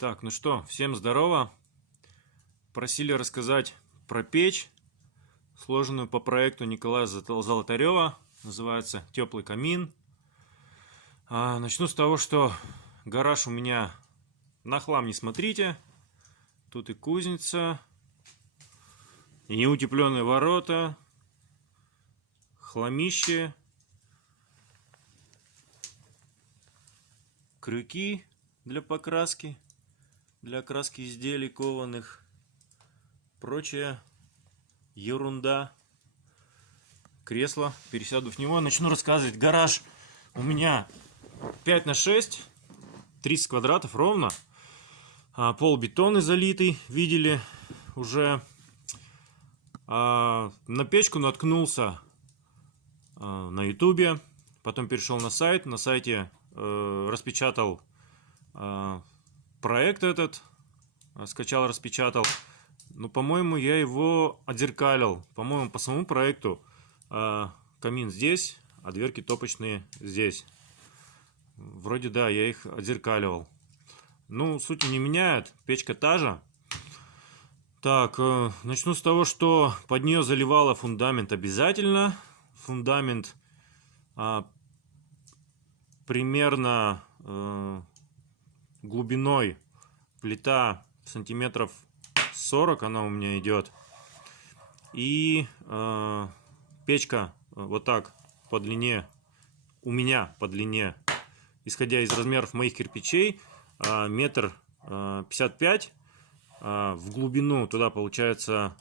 Так, ну что, всем здорово. Просили рассказать про печь, сложенную по проекту Николая Золотарева. Называется «Теплый камин». Начну с того, что гараж у меня на хлам не смотрите. Тут и кузница, и неутепленные ворота, хламище, крюки для покраски, для окраски изделий кованых, прочая ерунда. Кресло, пересяду в него, начну рассказывать. Гараж у меня 5×6, 30 квадратов ровно. Пол бетонный залитый, видели уже. На печку наткнулся на ютубе, потом перешел на сайт. На сайте распечатал проект этот, скачал, распечатал. Ну, по-моему, я его отзеркалил. По-моему, по самому проекту камин здесь, а дверки топочные здесь. Вроде да, я их отзеркаливал. Ну, суть не меняет, печка та же. Так, начну с того, что под нее заливала фундамент обязательно. Фундамент примерно глубиной плита сантиметров 40 она у меня идет. И печка вот так по длине, у меня по длине, исходя из размеров моих кирпичей, 1,55 м, в глубину туда получается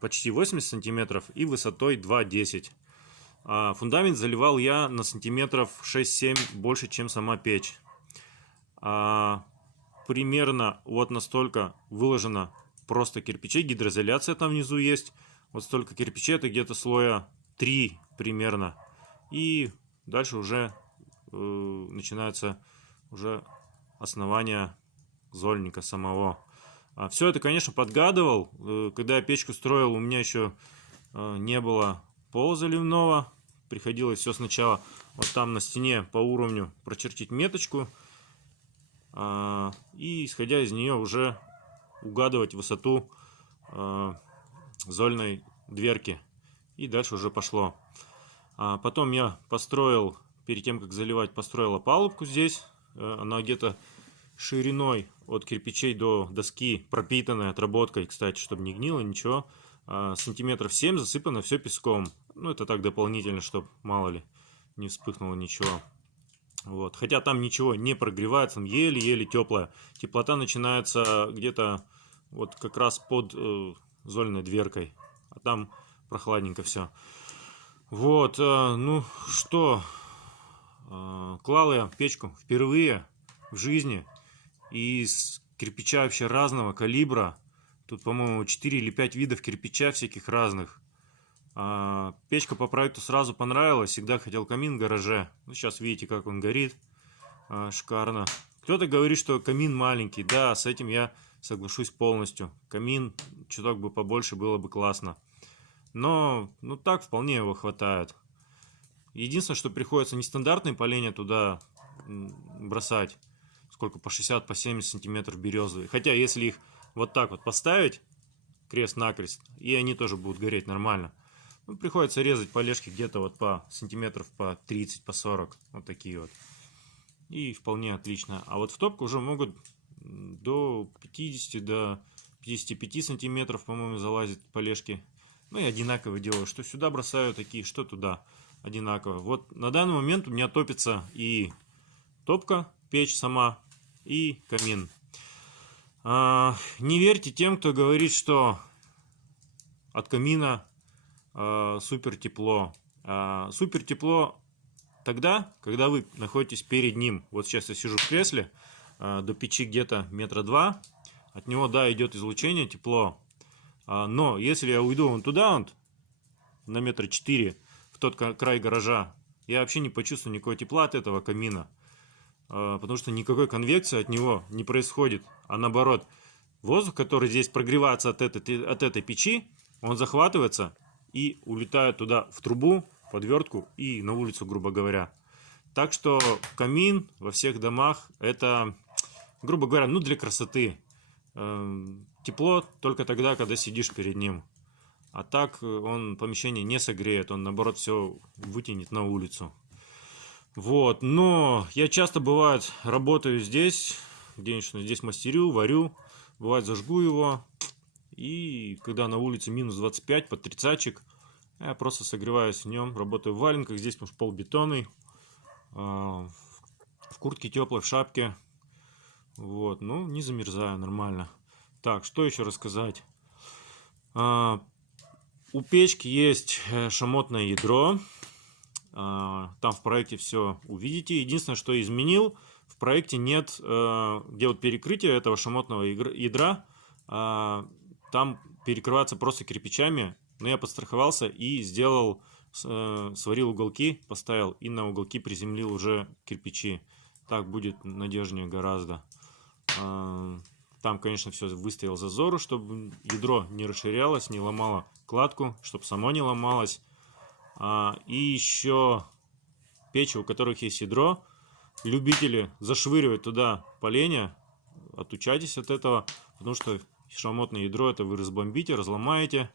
почти 80 сантиметров и высотой 2,10. Фундамент заливал я на сантиметров 6-7 больше, чем сама печь. Примерно вот настолько выложено просто кирпичей, гидроизоляция там внизу есть. Вот столько кирпичей, это где-то слоя 3 примерно. И дальше уже начинается уже основание зольника самого. Все это, конечно, подгадывал. Когда я печку строил, у меня еще не было пола заливного. Приходилось все сначала вот там на стене по уровню прочертить меточку. И исходя из нее уже угадывать высоту зольной дверки. И дальше уже пошло. Потом я построил, перед тем как заливать, построил опалубку здесь. Она где-то шириной от кирпичей до доски, пропитанной отработкой, кстати, чтобы не гнило ничего. Сантиметров 7 засыпано все песком. Ну, это так дополнительно, чтобы мало ли не вспыхнуло ничего. Вот. Хотя там ничего не прогревается, там еле-еле теплая. Теплота начинается где-то вот как раз под зольной дверкой. А там прохладненько все. Вот, ну что, клал я печку впервые в жизни из кирпича вообще разного калибра. Тут, по-моему, 4 или 5 видов кирпича всяких разных. Печка по проекту сразу понравилась. Всегда хотел камин в гараже. Ну, сейчас видите, как он горит. Шикарно. Кто-то говорит, что камин маленький. Да, с этим я соглашусь полностью. Камин чуток бы побольше, было бы классно. Но, ну так, вполне его хватает. Единственное, что приходится нестандартные поленья туда бросать. Сколько? По 60, по 70 сантиметров березовые. Хотя, если их вот так вот поставить, крест-накрест, и они тоже будут гореть нормально. Ну, приходится резать полежки где-то вот по сантиметров по 30, по 40. Вот такие вот. И вполне отлично. А вот в топку уже могут до 50, до 55 сантиметров, по-моему, залазить полежки. Ну и одинаково делаю. Что сюда бросаю такие, что туда. Одинаково. Вот на данный момент у меня топится и топка, печь сама, и камин. Не верьте тем, кто говорит, что от камина супер тепло. Супер тепло тогда, когда вы находитесь перед ним. Вот сейчас я сижу в кресле, до печи где-то 2 метра. От него, да, идет излучение, тепло. Но если я уйду вон туда, на 4 метра, в тот край гаража, я вообще не почувствую никакого тепла от этого камина. Потому что никакой конвекции от него не происходит. А наоборот, воздух, который здесь прогревается от этой печи, он захватывается и улетает туда в трубу, подвертку и на улицу, грубо говоря. Так что камин во всех домах — это грубо говоря, ну для красоты. Тепло только тогда, когда сидишь перед ним. А так он помещение не согреет, он наоборот все вытянет на улицу. Вот, но я часто бывает работаю здесь, где-нибудь здесь мастерю, варю, бывает зажгу его. И когда на улице минус 25 под 30, я просто согреваюсь в нем, работаю в валенках, здесь пол бетонный, в куртке теплой, в шапке. Вот, ну не замерзаю, нормально. Так, что еще рассказать? У печки есть шамотное ядро. Там в проекте все увидите. Единственное, что изменил, в проекте нет, где вот перекрытие этого шамотного ядра, там перекрываться просто кирпичами. Но я подстраховался и сделал, сварил уголки, поставил и на уголки приземлил уже кирпичи. Так будет надежнее гораздо. Там, конечно, все выставил зазоры, чтобы ядро не расширялось, не ломало кладку, чтобы само не ломалось. И еще печи, у которых есть ядро, любители зашвыривать туда поленья, отучайтесь от этого, потому что шамотное ядро это вы разбомбите, разломаете.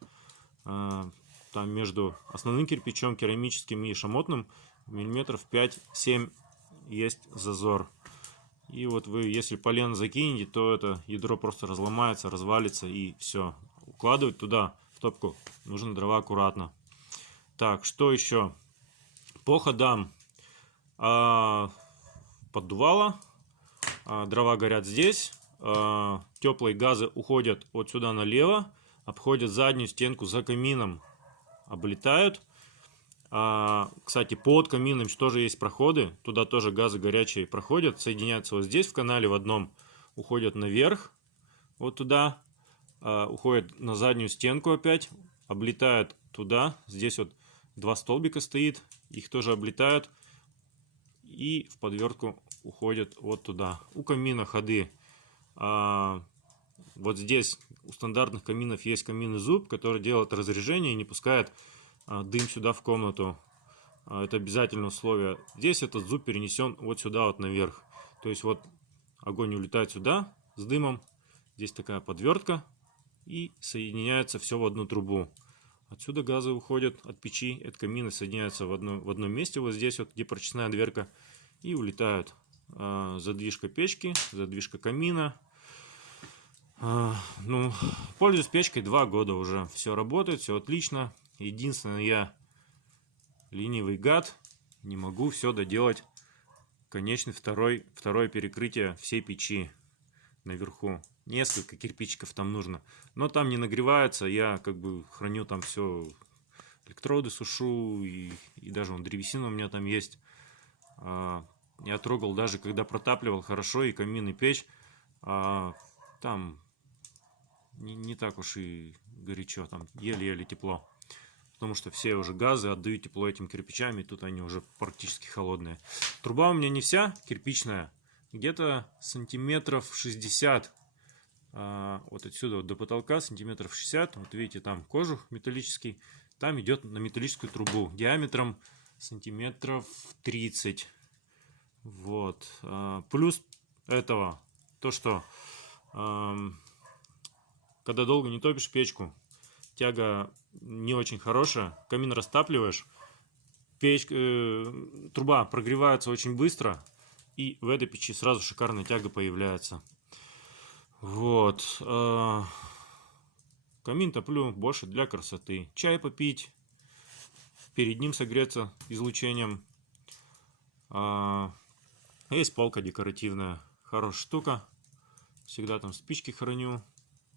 Там между основным кирпичом керамическим и шамотным миллиметров 5-7 есть зазор. И вот вы, если полено закинете, то это ядро просто разломается, развалится и все. Укладывать туда в топку нужно дрова аккуратно. Так, что еще? По ходам. Поддувало. Дрова горят здесь. Теплые газы уходят вот сюда налево. Обходят заднюю стенку за камином. Облетают. Кстати, под камином тоже есть проходы. Туда тоже газы горячие проходят. Соединяются вот здесь в канале в одном. Уходят наверх. Вот туда. Уходят на заднюю стенку опять. Облетают туда. Здесь вот 2 столбика стоит. Их тоже облетают. И в подвертку уходят вот туда. У камина ходы. Вот здесь у стандартных каминов есть каминный зуб, который делает разрежение и не пускает дым сюда в комнату. Это обязательное условие. Здесь этот зуб перенесен вот сюда вот наверх. То есть вот огонь улетает сюда с дымом. Здесь такая подвертка. И соединяется все в одну трубу. Отсюда газы уходят от печи, от камина соединяются в одном месте. Вот здесь вот, где прочистная дверка. И улетают. Задвижка печки, задвижка камина. Ну, пользуюсь печкой 2 года уже. Все работает, все отлично. Единственное, я ленивый гад, не могу все доделать. Конечный второе перекрытие всей печи наверху. Несколько кирпичиков там нужно. Но там не нагревается. Я как бы храню там все. Электроды сушу. И даже вон древесина у меня там есть. Я трогал даже когда протапливал хорошо и камин, и печь. Там не так уж и горячо. Там еле-еле тепло. Потому что все уже газы отдают тепло этим кирпичам, и тут они уже практически холодные. Труба у меня не вся кирпичная, где-то сантиметров 60. Вот отсюда вот до потолка сантиметров 60. Вот видите, там кожух металлический. Там идет на металлическую трубу диаметром сантиметров 30. Вот. Плюс этого, то что когда долго не топишь печку, тяга не очень хорошая, камин растапливаешь, труба прогревается очень быстро, и в этой печи сразу шикарная тяга появляется. Вот. Камин топлю больше для красоты. Чай попить, перед ним согреться излучением. Есть полка декоративная, хорошая штука. Всегда там спички храню,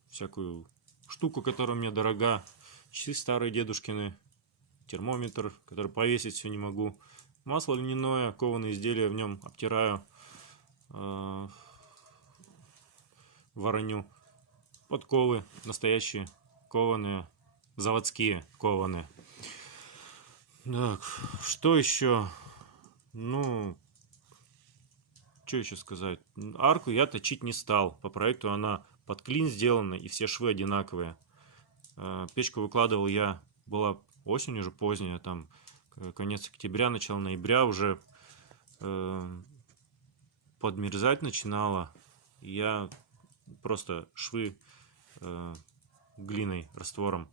всякую штуку, которая мне дорога. Часы старые дедушкины, термометр, который повесить все не могу. Масло льняное, кованые изделия в нем обтираю, вороню. Подковы настоящие, кованые, заводские кованые. Так, что еще? Ну, что еще сказать? Арку я точить не стал. По проекту она под клин сделана и все швы одинаковые. Печку выкладывал я, была осень уже поздняя, там конец октября, начало ноября уже подмерзать начинала. я просто швы глиной, раствором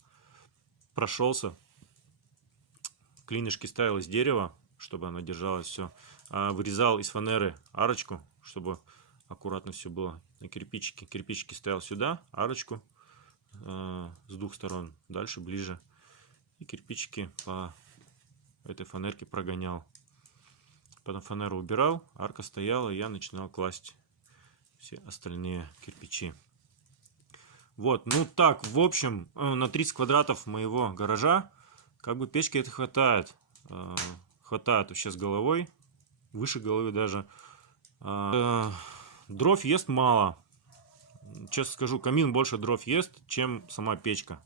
прошелся. Клинышки ставил из дерева, чтобы оно держалось все. Вырезал из фанеры арочку, чтобы аккуратно все было. На кирпичики. Кирпичики ставил сюда, арочку с двух сторон. Дальше ближе. И кирпичики по этой фанерке прогонял. Потом фанеру убирал, арка стояла, и я начинал класть все остальные кирпичи. Вот, ну так, в общем, на 30 квадратов моего гаража, как бы печки это хватает. Хватает вообще с головой, выше головы даже. Дров ест мало. Честно скажу, камин больше дров ест, чем сама печка.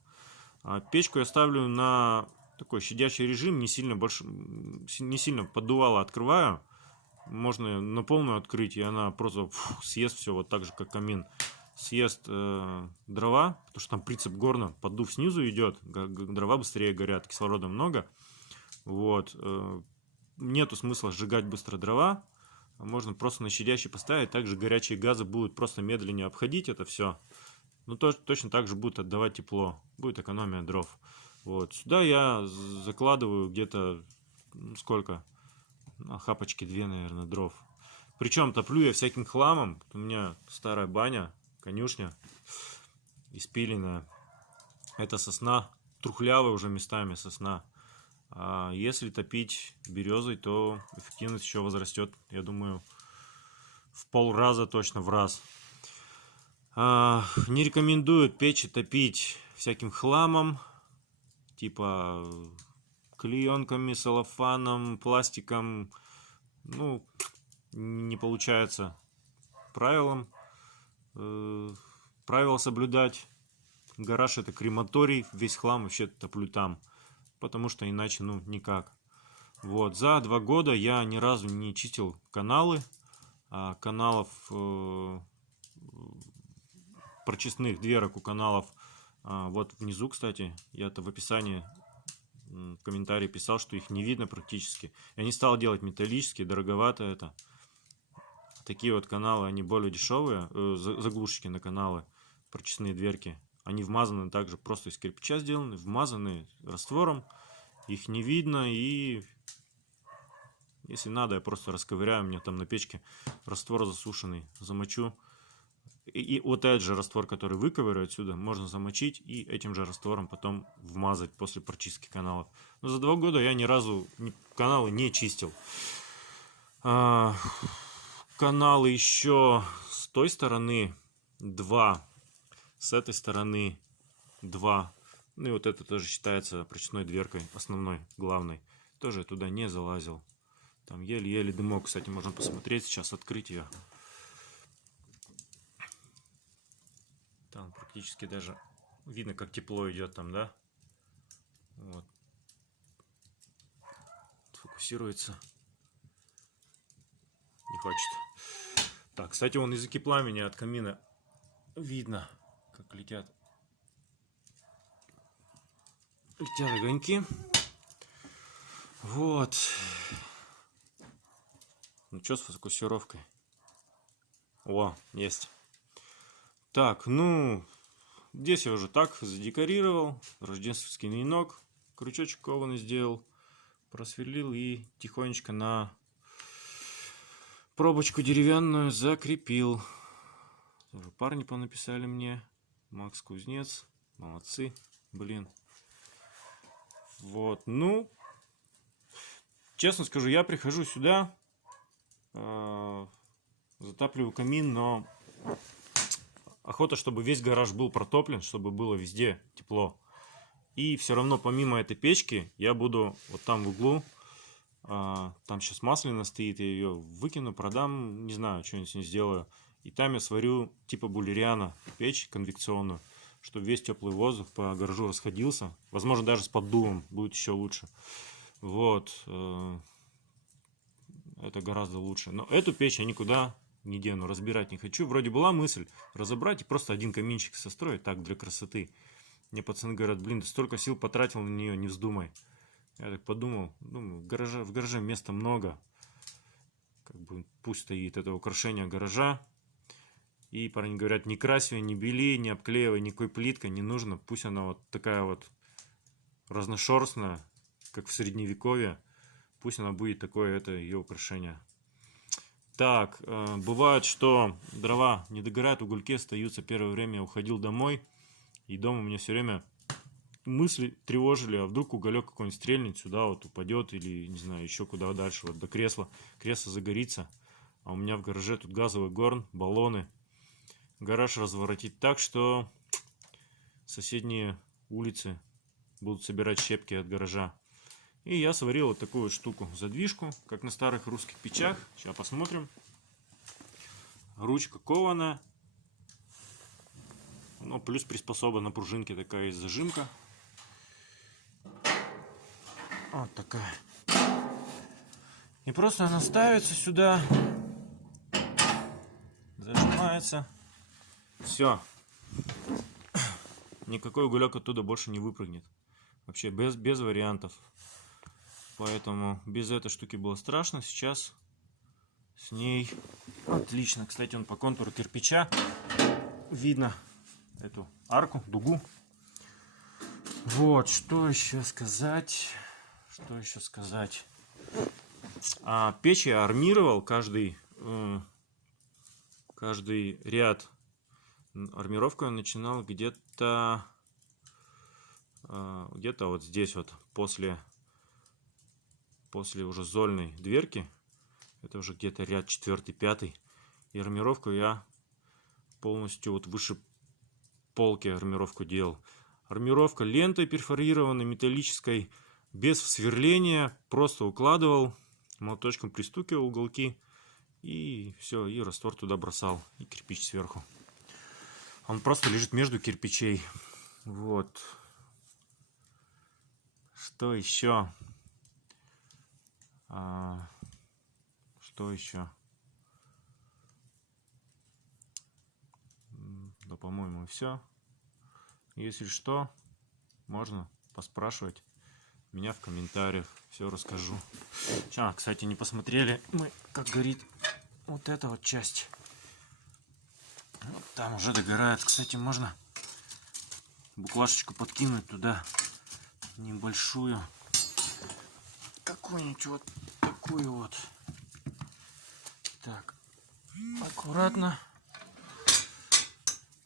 Печку я ставлю на такой щадящий режим, не сильно поддувало открываю. Можно на полную открыть, и она просто съест все вот так же, как камин. Съест дрова, потому что там принцип горна, поддув снизу идет, дрова быстрее горят, кислорода много. Вот. Нету смысла сжигать быстро дрова. Можно просто на щадящий поставить. Также горячие газы будут просто медленнее обходить это все. Но точно так же будет отдавать тепло. Будет экономия дров. Вот. Сюда я закладываю где-то сколько? Хапочки 2, наверное, дров. Причем топлю я всяким хламом. У меня старая баня, конюшня испиленная. Это сосна. Трухлявая уже местами сосна. А если топить березой, то эффективность еще возрастет, я думаю, в полраза точно, в раз. Не рекомендую печи топить всяким хламом, типа клеенками, целлофаном, пластиком. Ну, не получается правила соблюдать. Гараж — это крематорий, весь хлам вообще топлю там. Потому что иначе, ну, никак. Вот, за 2 года я ни разу не чистил каналы. Каналов, прочистных дверок у каналов вот внизу, кстати, я-то в описании в комментарии писал, что их не видно практически. Я не стал делать металлические, дороговато это. Такие вот каналы, они более дешевые, заглушечки на каналы, прочистные дверки. Они вмазаны также, просто из кирпича сделаны, вмазаны раствором. Их не видно, и если надо, я просто расковыряю. У меня там на печке раствор засушенный, замочу. И вот этот же раствор, который выковырю отсюда, можно замочить и этим же раствором потом вмазать после прочистки каналов. Но за 2 года я ни разу каналы не чистил. Каналы еще с той стороны 2, с этой стороны 2. Ну и вот это тоже считается прочистной дверкой, основной, главной. Тоже туда не залазил. Там еле-еле дымок, кстати, можно посмотреть сейчас, открыть ее. Там практически даже видно, как тепло идет там, да? Вот. Фокусируется. Не хочет. Так, кстати, вон языки пламени от камина видно, как летят. Летят огоньки. Вот. Ну что с фокусировкой? О, есть. Так, ну, здесь я уже так задекорировал. Рождественский венок. Крючочек кованый сделал. Просверлил и тихонечко на пробочку деревянную закрепил. Тоже парни понаписали мне. Макс Кузнец. Молодцы. Блин. Вот, ну, честно скажу, я прихожу сюда, затапливаю камин, но охота, чтобы весь гараж был протоплен, чтобы было везде тепло. И все равно, помимо этой печки, я буду вот там в углу, там сейчас масляная стоит, я ее выкину, продам, не знаю, что-нибудь с ней сделаю. И там я сварю типа булериана, печь конвекционную, чтобы весь теплый воздух по гаражу расходился. Возможно, даже с поддувом будет еще лучше. Вот. Это гораздо лучше. Но эту печь я никуда не дену, разбирать не хочу. Вроде была мысль разобрать и просто один каминчик состроить, так, для красоты. Мне пацаны говорят, блин, ты столько сил потратил на нее, не вздумай. Я так подумал, думаю, в гараже места много. Как бы пусть стоит это украшение гаража. И парни говорят, не крась ее, не бели, не обклеивай, никакой плиткой не нужно. Пусть она вот такая вот разношерстная, как в средневековье. Пусть она будет такое, это ее украшение. Так, бывает, что дрова не догорают, угольки остаются. Первое время я уходил домой, и дома мне все время мысли тревожили, а вдруг уголек какой-нибудь стрельнет сюда, вот упадет, или, не знаю, еще куда дальше, вот до кресла. Кресло загорится, а у меня в гараже тут газовый горн, баллоны. Гараж разворотить так, что соседние улицы будут собирать щепки от гаража. И я сварил вот такую вот штуку, задвижку, как на старых русских печах. Сейчас посмотрим. Ручка кованая. Ну, плюс приспособа на пружинке такая есть зажимка. Вот такая. И просто она ставится сюда. Зажимается. Все. Никакой уголек оттуда больше не выпрыгнет. Вообще без вариантов. Поэтому без этой штуки было страшно. Сейчас с ней отлично. Кстати, он по контуру кирпича видно эту арку, дугу. Вот, что еще сказать? Что еще сказать? Печь я армировал каждый ряд. Армировку я начинал где-то вот здесь вот, после уже зольной дверки. Это уже где-то ряд 4-5. И армировку я полностью вот выше полки армировку делал. Армировка лентой перфорированной, металлической, без сверления. Просто укладывал, молоточком пристукивал уголки. И все, и раствор туда бросал. И кирпич сверху. Он просто лежит между кирпичей. Вот. Что еще? Что еще? Да, по-моему, все. Если что, можно поспрашивать меня в комментариях. Все расскажу. Кстати, не посмотрели мы, как горит вот эта вот часть. Вот там уже догорает. Кстати, можно баклажечку подкинуть туда. Небольшую. Какую-нибудь вот такую вот. Так, аккуратно.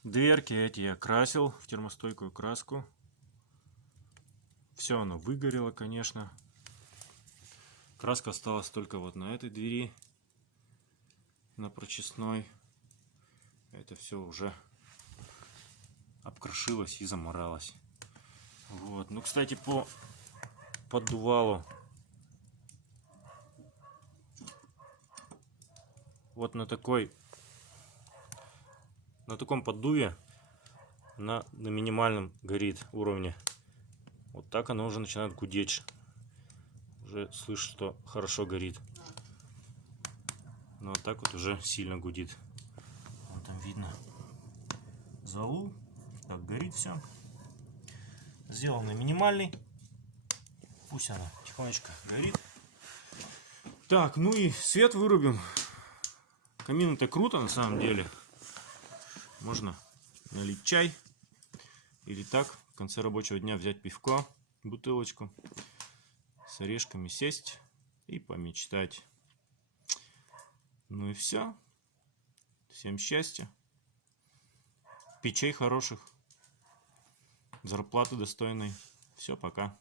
Дверки эти я красил в термостойкую краску. Все оно выгорело, конечно. Краска осталась только вот на этой двери, на прочистной. Это все уже обкрошилось и заморалось. Вот. Ну, кстати, по поддувалу. Вот на таком поддуве на минимальном горит уровне. Вот так оно уже начинает гудеть. Уже слышу, что хорошо горит. Но вот так вот уже сильно гудит. Вот там видно золу. Так горит все. Сделан на минимальный. Пусть она тихонечко горит. Так, ну и свет вырубим. Камин это круто на самом деле. Можно налить чай. Или так в конце рабочего дня взять пивко, бутылочку, с орешками сесть и помечтать. Ну и все. Всем счастья. Печей хороших. Зарплаты достойной. Все, пока.